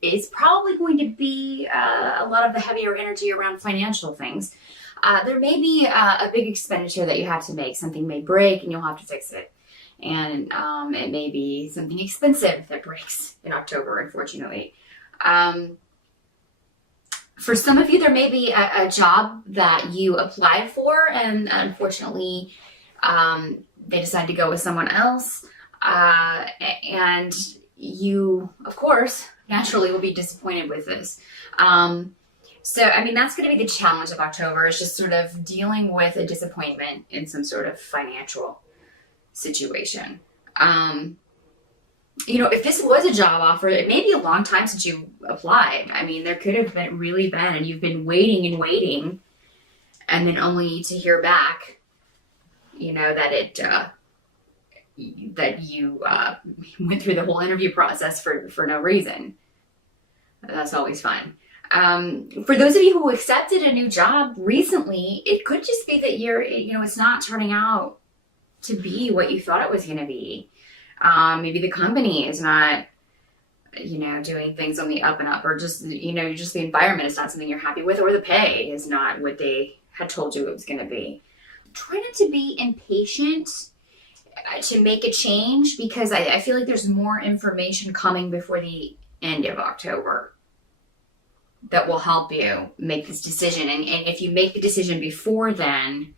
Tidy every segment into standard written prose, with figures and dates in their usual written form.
is probably going to be a lot of the heavier energy around financial things. There may be a big expenditure that you have to make. Something may break and you'll have to fix it. And it may be something expensive that breaks in October, unfortunately. For some of you, there may be a job that you applied for, and unfortunately, they decide to go with someone else. And you, of course, naturally will be disappointed with this. So, I mean, that's going to be the challenge of October, is just sort of dealing with a disappointment in some sort of financial situation. If this was a job offer, it may be a long time since you applied. I mean, there could have been, and you've been waiting and waiting, and then only to hear back, that you went through the whole interview process for no reason. That's always fun. For those of you who accepted a new job recently, it could just be that it's not turning out to be what you thought it was going to be. Maybe the company is not, doing things on the up and up, or just the environment is not something you're happy with, or the pay is not what they had told you it was going to be. Try not to be impatient to make a change, because I feel like there's more information coming before the end of October that will help you make this decision. And if you make the decision before then,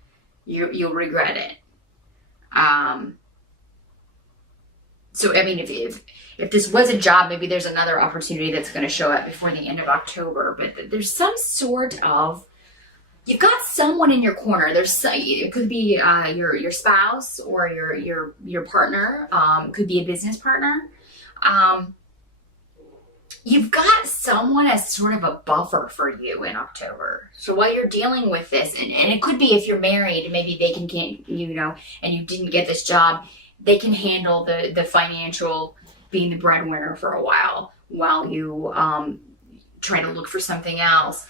you'll regret it. So, I mean, if this was a job, maybe there's another opportunity that's going to show up before the end of October, but there's some sort of, you've got someone in your corner. It could be your spouse or your partner. Could be a business partner. You've got someone as sort of a buffer for you in October. So while you're dealing with this, and it could be if you're married, maybe they can, and you didn't get this job, they can handle the financial, being the breadwinner for a while you try to look for something else.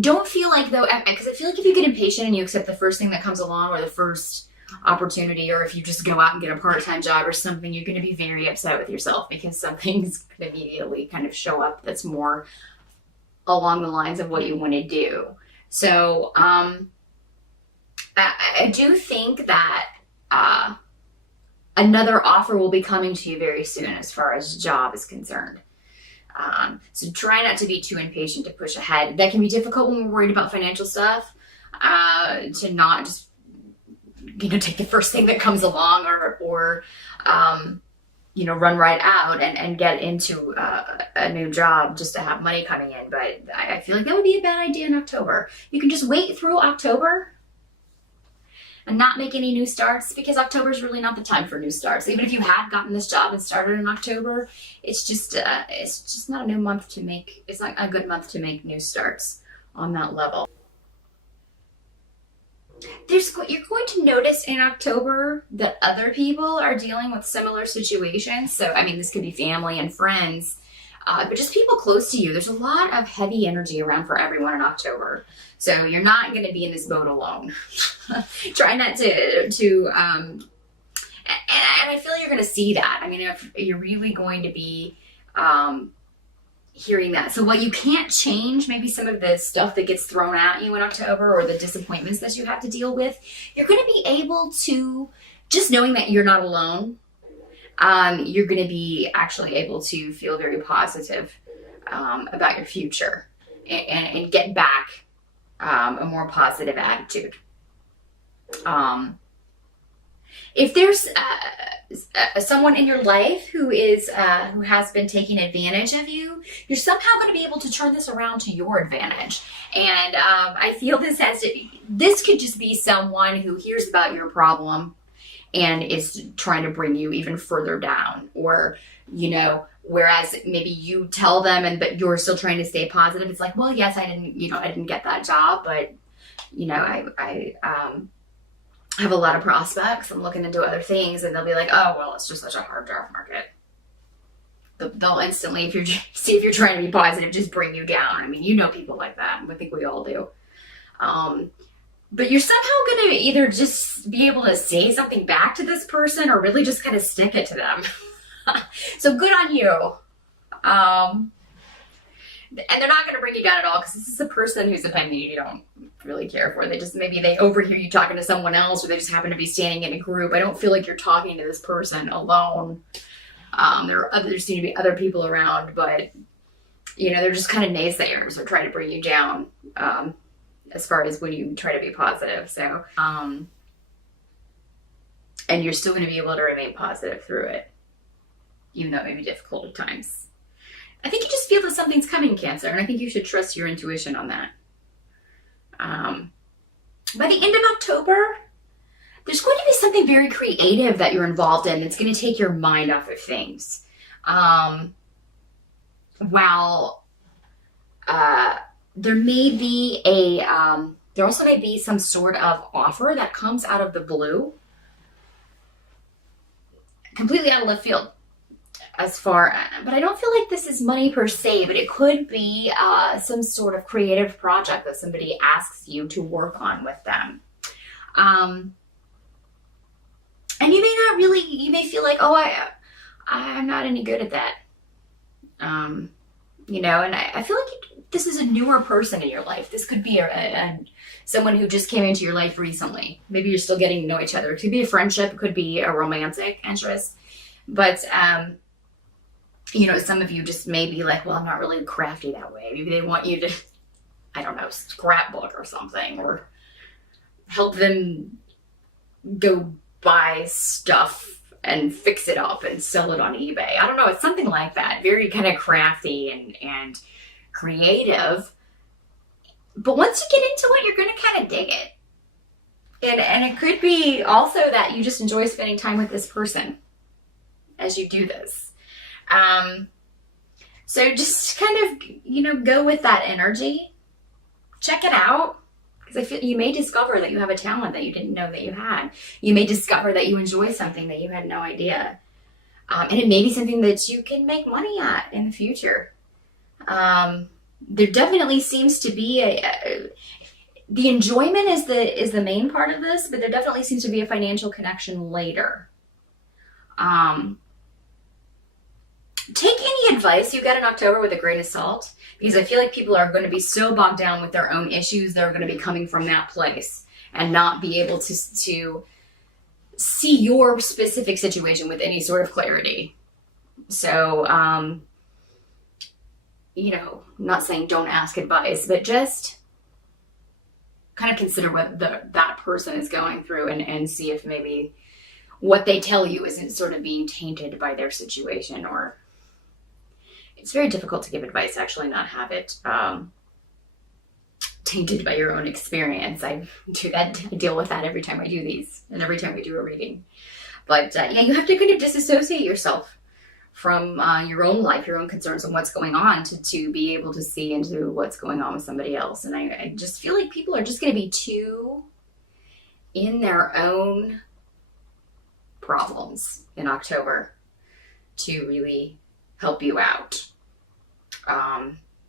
Don't feel like, though, because I feel like if you get impatient and you accept the first thing that comes along, or the first opportunity, or if you just go out and get a part-time job or something, you're going to be very upset with yourself, because something's going to immediately kind of show up that's more along the lines of what you want to do. So I do think that another offer will be coming to you very soon as far as job is concerned. So try not to be too impatient to push ahead. That can be difficult when we're worried about financial stuff, to not just, take the first thing that comes along, or run right out and get into a new job just to have money coming in. But I feel like that would be a bad idea in October. You can just wait through October and not make any new starts, because October is really not the time for new starts. Even if you had gotten this job and started in October, it's just not a new month to make. It's not a good month to make new starts on that level. You're going to notice in October that other people are dealing with similar situations. So, I mean, this could be family and friends, but just people close to you. There's a lot of heavy energy around for everyone in October. So you're not going to be in this boat alone. Try not to and I feel you're going to see that. I mean, if you're really going to be hearing that. So while you can't change maybe some of the stuff that gets thrown at you in October, or the disappointments that you have to deal with, you're going to be able to, just knowing that you're not alone, you're going to be actually able to feel very positive about your future, and get back a more positive attitude. If there's someone in your life who has been taking advantage of you, you're somehow going to be able to turn this around to your advantage. And I feel this could just be someone who hears about your problem and is trying to bring you even further down, or whereas maybe you tell them but you're still trying to stay positive. It's like, well, yes, I didn't get that job, but I have a lot of prospects. I'm looking into other things, and they'll be like, oh, well, it's just such a hard job market. They'll instantly, if you're trying to be positive, just bring you down. I mean, people like that. I think we all do. But you're somehow going to either just be able to say something back to this person, or really just kind of stick it to them. So good on you. And they're not going to bring you down at all, because this is a person whose opinion you don't really care for. They just, maybe they overhear you talking to someone else, or they just happen to be standing in a group. I don't feel like you're talking to this person alone. There seem to be other people around, but they're just kind of naysayers or try to bring you down, as far as when you try to be positive. So, and you're still going to be able to remain positive through it, even though it may be difficult at times. I think you just feel that something's coming, Cancer, and I think you should trust your intuition on that. By the end of October, there's going to be something very creative that you're involved in that's going to take your mind off of things. While there may be there also may be some sort of offer that comes out of the blue, completely out of left field. But I don't feel like this is money per se, but it could be some sort of creative project that somebody asks you to work on with them. And you may feel like, oh, I'm not any good at that. And I feel like this is a newer person in your life. This could be someone who just came into your life recently. Maybe you're still getting to know each other. It could be a friendship. It could be a romantic interest. But, some of you just may be like, well, I'm not really crafty that way. Maybe they want you to, I don't know, scrapbook or something, or help them go buy stuff and fix it up and sell it on eBay. I don't know. It's something like that. Very kind of crafty and creative. But once you get into it, you're going to kind of dig it. And it could be also that you just enjoy spending time with this person as you do this. So just kind of, go with that energy. Check it out. Because I feel you may discover that you have a talent that you didn't know that you had. You may discover that you enjoy something that you had no idea. And it may be something that you can make money at in the future. There definitely seems to be the enjoyment is the main part of this, but there definitely seems to be a financial connection later. Take any advice you get in October with a grain of salt, because I feel like people are going to be so bogged down with their own issues. They're going to be coming from that place and not be able to see your specific situation with any sort of clarity. So, not saying don't ask advice, but just kind of consider what that person is going through and see if maybe what they tell you isn't sort of being tainted by their situation. Or it's very difficult to give advice, actually, not have it tainted by your own experience. I deal with that every time I do these and every time we do a reading. But you have to kind of disassociate yourself from your own life, your own concerns, and what's going on to be able to see into what's going on with somebody else. And I just feel like people are just going to be too in their own problems in October to really help you out.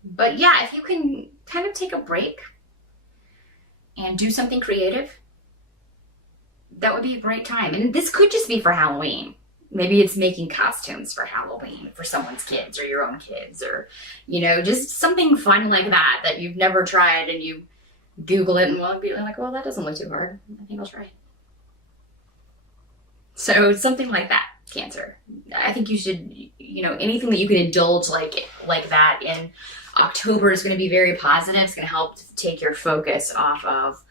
But if you can kind of take a break and do something creative, that would be a great time. And this could just be for Halloween. Maybe it's making costumes for Halloween for someone's kids or your own kids, or, just something fun like that you've never tried, and you Google it and be like, well, that doesn't look too hard. I think I'll try it. So something like that, Cancer. I think you should, anything that you can indulge like that in October is going to be very positive. It's going to help take your focus off of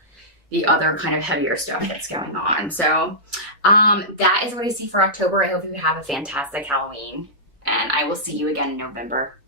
the other kind of heavier stuff that's going on. So that is what I see for October. I hope you have a fantastic Halloween, and I will see you again in November.